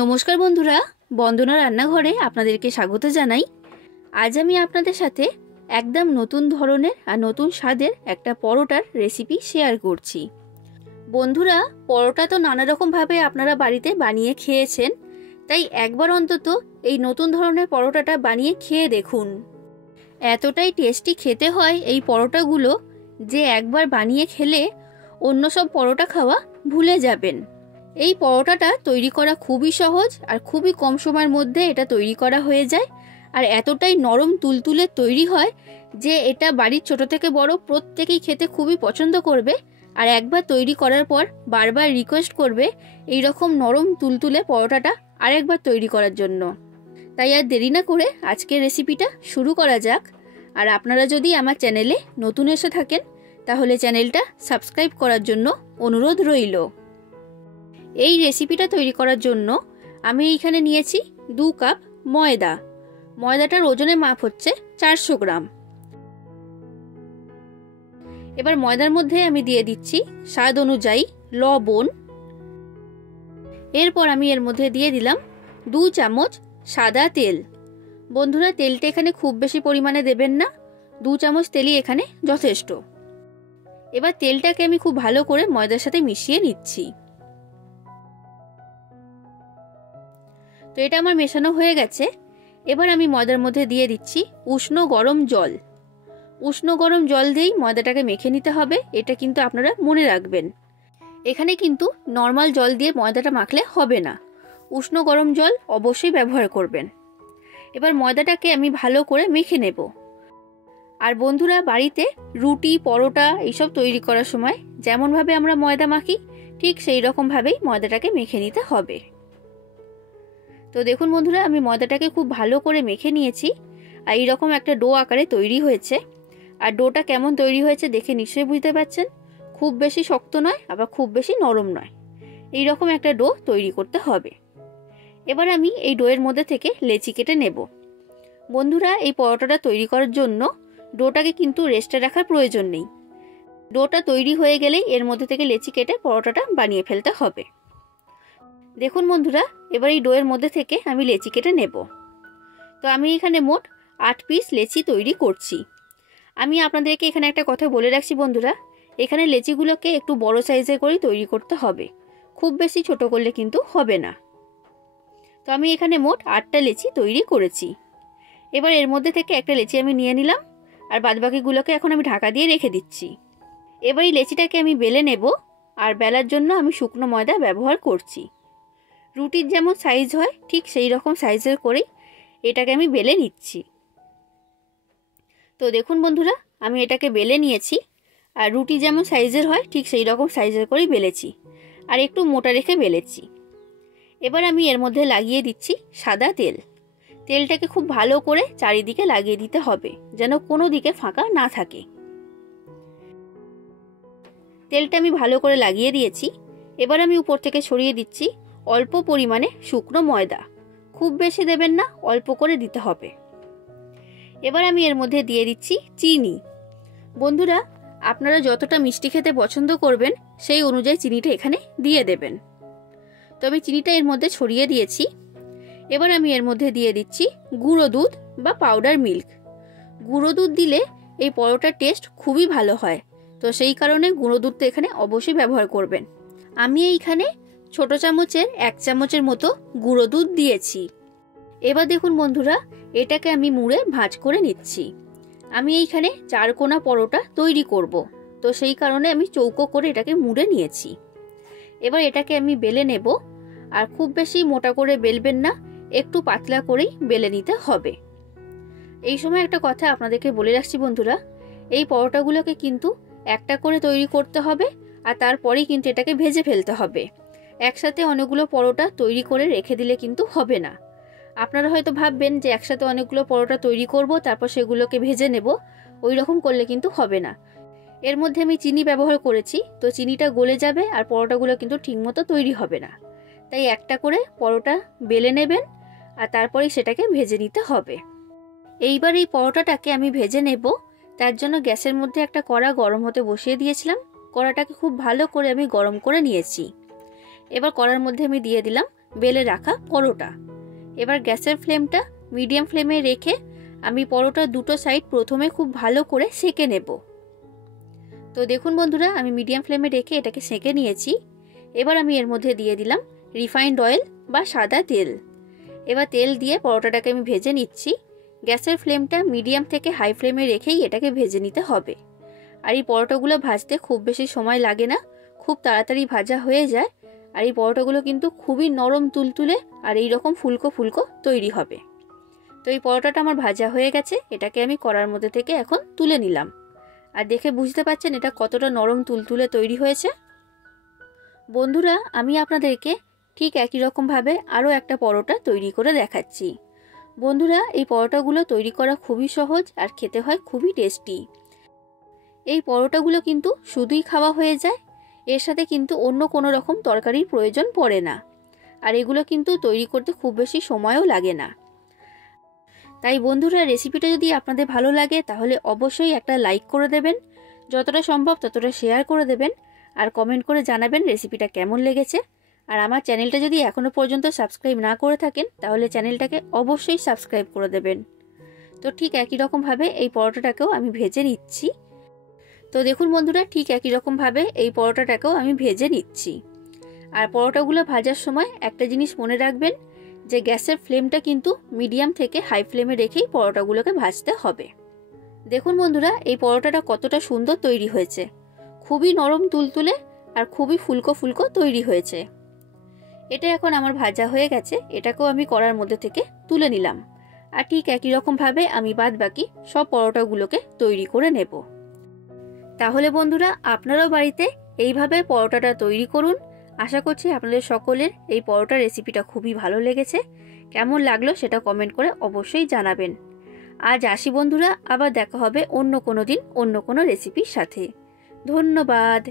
নমস্কার বন্ধুরা, বন্দনা রান্নাঘরে আপনাদেরকে স্বাগত জানাই। আজ আমি আপনাদের সাথে একদম নতুন ধরনের আর নতুন স্বাদের একটা পরোটার রেসিপি শেয়ার করছি। বন্ধুরা, পরোটা তো নানা রকমভাবে আপনারা বাড়িতে বানিয়ে খেয়েছেন, তাই একবার অন্তত এই নতুন ধরনের পরোটাটা বানিয়ে খেয়ে দেখুন। এতটাই টেস্টি খেতে হয় এই পরোটাগুলো যে একবার বানিয়ে খেলে অন্য সব পরোটা খাওয়া ভুলে যাবেন। এই পরোটাটা তৈরি করা খুবই সহজ আর খুবই কম সময়ের মধ্যে এটা তৈরি করা হয়ে যায়। আর এতটাই নরম তুলতুলে তৈরি হয় যে এটা বাড়ির ছোট থেকে বড় প্রত্যেকেই খেতে খুবই পছন্দ করবে আর একবার তৈরি করার পর বারবার রিকোয়েস্ট করবে এই রকম নরম তুলতুলে পরোটাটা আরেকবার তৈরি করার জন্য। তাই আর দেরি না করে আজকের রেসিপিটা শুরু করা যাক। আর আপনারা যদি আমার চ্যানেলে নতুন এসে থাকেন তাহলে চ্যানেলটা সাবস্ক্রাইব করার জন্য অনুরোধ রইল। এই রেসিপিটা তৈরি করার জন্য আমি এইখানে নিয়েছি 2 কাপ ময়দা। ময়দাটার ওজনের মাপ হচ্ছে 400 গ্রাম। এবার ময়দার মধ্যে আমি দিয়ে দিচ্ছি স্বাদ অনুযায়ী লবণ। এরপর আমি এর মধ্যে দিয়ে দিলাম 2 চামচ সাদা তেল। বন্ধুরা, তেলটা এখানে খুব বেশি পরিমাণে দেবেন না, 2 চামচ তেলই এখানে যথেষ্ট। এবার তেলটাকে আমি খুব ভালো করে ময়দার সাথে মিশিয়ে নিচ্ছি। তো এটা আমার মেশানো হয়ে গেছে। এবার আমি ময়দার মধ্যে দিয়ে দিচ্ছি উষ্ণ গরম জল। উষ্ণ গরম জল দিয়েই ময়দাটাকে মেখে নিতে হবে, এটা কিন্তু আপনারা মনে রাখবেন। এখানে কিন্তু নর্মাল জল দিয়ে ময়দাটা মাখলে হবে না, উষ্ণ গরম জল অবশ্যই ব্যবহার করবেন। এবার ময়দাটাকে আমি ভালো করে মেখে নেব। আর বন্ধুরা, বাড়িতে রুটি পরোটা এইসব তৈরি করার সময় যেমনভাবে আমরা ময়দা মাখি ঠিক সেই রকমভাবেই ময়দাটাকে মেখে নিতে হবে। তো দেখুন বন্ধুরা, আমি ময়দাটাকে খুব ভালো করে মেখে নিয়েছি আর এইরকম একটা ডো আকারে তৈরি হয়েছে। আর ডোটা কেমন তৈরি হয়েছে দেখে নিশ্চয়ই বুঝতে পারছেন, খুব বেশি শক্ত নয় আবার খুব বেশি নরম নয়, এইরকম একটা ডো তৈরি করতে হবে। এবার আমি এই ডোয়ের মধ্যে থেকে লেচি কেটে নেব। বন্ধুরা, এই পরোটাটা তৈরি করার জন্য ডোটাকে কিন্তু রেস্টে রাখার প্রয়োজন নেই। ডোটা তৈরি হয়ে গেলেই এর মধ্যে থেকে লেচি কেটে পরোটাটা বানিয়ে ফেলতে হবে। দেখুন বন্ধুরা, এবার এই ডোয়ের মধ্যে থেকে আমি লেচি কেটে নেব। তো আমি এখানে মোট 8 পিস লেচি তৈরি করছি। আমি আপনাদেরকে এখানে একটা কথা বলে রাখছি বন্ধুরা, এখানে লেচিগুলোকে একটু বড় সাইজের করেই তৈরি করতে হবে, খুব বেশি ছোট করলে কিন্তু হবে না। তো আমি এখানে মোট 8টা লেচি তৈরি করেছি। এবার এর মধ্যে থেকে একটা লেচি আমি নিয়ে নিলাম আর বাদবাকিগুলোকে এখন আমি ঢাকা দিয়ে রেখে দিচ্ছি। এবার এই লেচিটাকে আমি বেলে নেব আর বেলার জন্য আমি শুকনো ময়দা ব্যবহার করছি। রুটির যেমন সাইজ হয় ঠিক সেই রকম সাইজের করেই এটাকে আমি বেলে নিচ্ছি। তো দেখুন বন্ধুরা, আমি এটাকে বেলে নিয়েছি আর রুটি যেমন সাইজের হয় ঠিক সেই রকম সাইজের করেই বেলেছি আর একটু মোটা রেখে বেলেছি। এবার আমি এর মধ্যে লাগিয়ে দিচ্ছি সাদা তেল। তেলটাকে খুব ভালো করে চারিদিকে লাগিয়ে দিতে হবে যেন কোনো দিকে ফাঁকা না থাকে। তেলটা আমি ভালো করে লাগিয়ে দিয়েছি। এবার আমি উপর থেকে ছড়িয়ে দিচ্ছি অল্প পরিমাণে শুকনো ময়দা, খুব বেশি দেবেন না, অল্প করে দিতে হবে। এবার আমি এর মধ্যে দিয়ে দিচ্ছি চিনি। বন্ধুরা, আপনারা যতটা মিষ্টি খেতে পছন্দ করবেন সেই অনুযায়ী চিনিটা এখানে দিয়ে দেবেন। তো আমি চিনিটা এর মধ্যে ছড়িয়ে দিয়েছি। এবার আমি এর মধ্যে দিয়ে দিচ্ছি গুঁড়ো দুধ বা পাউডার মিল্ক। গুঁড়ো দুধ দিলে এই পরোটার টেস্ট খুবই ভালো হয়, তো সেই কারণে গুঁড়ো দুধটা এখানে অবশ্যই ব্যবহার করবেন। আমি এইখানে ছোট চামচের 1 চামচের মতো গুঁড়ো দুধ দিয়েছি। এবার দেখুন বন্ধুরা, এটাকে আমি মুড়ে ভাঁজ করে নিচ্ছি। আমি এইখানে 4 কোনা পরোটা তৈরি করব, তো সেই কারণে আমি চৌকো করে এটাকে মুড়ে নিয়েছি। এবার এটাকে আমি বেলে নেব আর খুব বেশি মোটা করে বেলবেন না, একটু পাতলা করেই বেলে নিতে হবে। এই সময় একটা কথা আপনাদেরকে বলে রাখছি বন্ধুরা, এই পরোটাগুলোকে কিন্তু একটা করে তৈরি করতে হবে আর তারপরেই কিন্তু এটাকে ভেজে ফেলতে হবে। একসাথে অনেকগুলো পরোটা তৈরি করে রেখে দিলে কিন্তু হবে না। আপনারা হয়তো ভাববেন যে একসাথে অনেকগুলো পরোটা তৈরি করব তারপর সেগুলোকে ভেজে নেব, ওই রকম করলে কিন্তু হবে না। এর মধ্যে আমি চিনি ব্যবহার করেছি, তো চিনিটা গলে যাবে আর পরোটাগুলো কিন্তু ঠিকমতো তৈরি হবে না। তাই একটা করে পরোটা বেলে নেবেন আর তারপরেই সেটাকে ভেজে নিতে হবে। এইবার এই পরোটাটাকে আমি ভেজে নেব। তার জন্য গ্যাসের মধ্যে একটা কড়া গরম হতে বসিয়ে দিয়েছিলাম। কড়াটাকে খুব ভালো করে আমি গরম করে নিয়েছি। এবার কড়ার মধ্যে আমি দিয়ে দিলাম বেলে রাখা পরোটা। এবার গ্যাসের ফ্লেমটা মিডিয়াম ফ্লেমে রেখে আমি পরোটার দুটো সাইড প্রথমে খুব ভালো করে সেঁকে নেব। তো দেখুন বন্ধুরা, আমি মিডিয়াম ফ্লেমে রেখে এটাকে সেঁকে নিয়েছি। এবার আমি এর মধ্যে দিয়ে দিলাম রিফাইন্ড অয়েল বা সাদা তেল। এবার তেল দিয়ে পরোটাটাকে আমি ভেজে নিচ্ছি। গ্যাসের ফ্লেমটা মিডিয়াম থেকে হাই ফ্লেমে রেখেই এটাকে ভেজে নিতে হবে। আর এই পরোটাগুলো ভাজতে খুব বেশি সময় লাগে না, খুব তাড়াতাড়ি ভাজা হয়ে যায়। আর এই পরোটাগুলো কিন্তু খুবই নরম তুলতুলে আর এইরকম ফুলকো ফুলকো তৈরি হবে। তো এই পরোটাটা আমার ভাজা হয়ে গেছে, এটাকে আমি কড়ার মধ্যে থেকে এখন তুলে নিলাম। আর দেখে বুঝতে পারছেন এটা কতটা নরম তুলতুলে তৈরি হয়েছে। বন্ধুরা, আমি আপনাদেরকে ঠিক একই রকমভাবে আরও একটা পরোটা তৈরি করে দেখাচ্ছি। বন্ধুরা, এই পরোটাগুলো তৈরি করা খুবই সহজ আর খেতে হয় খুবই টেস্টি। এই পরোটাগুলো কিন্তু শুধুই খাওয়া হয়ে যায়, এর সাথে কিন্তু অন্য কোনো রকম তরকারির প্রয়োজন পড়ে না। আর এগুলো কিন্তু তৈরি করতে খুব বেশি সময়ও লাগে না। তাই বন্ধুরা, রেসিপিটা যদি আপনাদের ভালো লাগে তাহলে অবশ্যই একটা লাইক করে দেবেন, যতটা সম্ভব ততটা শেয়ার করে দেবেন, আর কমেন্ট করে জানাবেন রেসিপিটা কেমন লেগেছে। আর আমার চ্যানেলটা যদি এখনও পর্যন্ত সাবস্ক্রাইব না করে থাকেন তাহলে চ্যানেলটাকে অবশ্যই সাবস্ক্রাইব করে দেবেন। তো ঠিক একই রকমভাবে এই পরোটাটাকেও আমি ভেজে নিচ্ছি। তো দেখুন বন্ধুরা, ঠিক একই রকমভাবে এই পরোটাটাকেও আমি ভেজে নিচ্ছি। আর পরোটাগুলো ভাজার সময় একটা জিনিস মনে রাখবেন যে গ্যাসের ফ্লেমটা কিন্তু মিডিয়াম থেকে হাই ফ্লেমে রেখেই পরোটাগুলোকে ভাজতে হবে। দেখুন বন্ধুরা, এই পরোটাটা কতটা সুন্দর তৈরি হয়েছে, খুবই নরম তুলতুলে আর খুবই ফুলকো ফুলকো তৈরি হয়েছে। এটা এখন আমার ভাজা হয়ে গেছে, এটাকেও আমি কড়ার মধ্যে থেকে তুলে নিলাম। আর ঠিক একই রকমভাবে আমি বাদ বাকি সব পরোটাগুলোকে তৈরি করে নেব। তাহলে বন্ধুরা, আপনারাও বাড়িতে এইভাবে পরোটাটা তৈরি করুন। আশা করছি আপনাদের সকলের এই পরোটা রেসিপিটা খুবই ভালো লেগেছে। কেমন লাগলো সেটা কমেন্ট করে অবশ্যই জানাবেন। আজ আসি বন্ধুরা, আবার দেখা হবে অন্য কোনো দিন অন্য কোনো রেসিপির সাথে। ধন্যবাদ।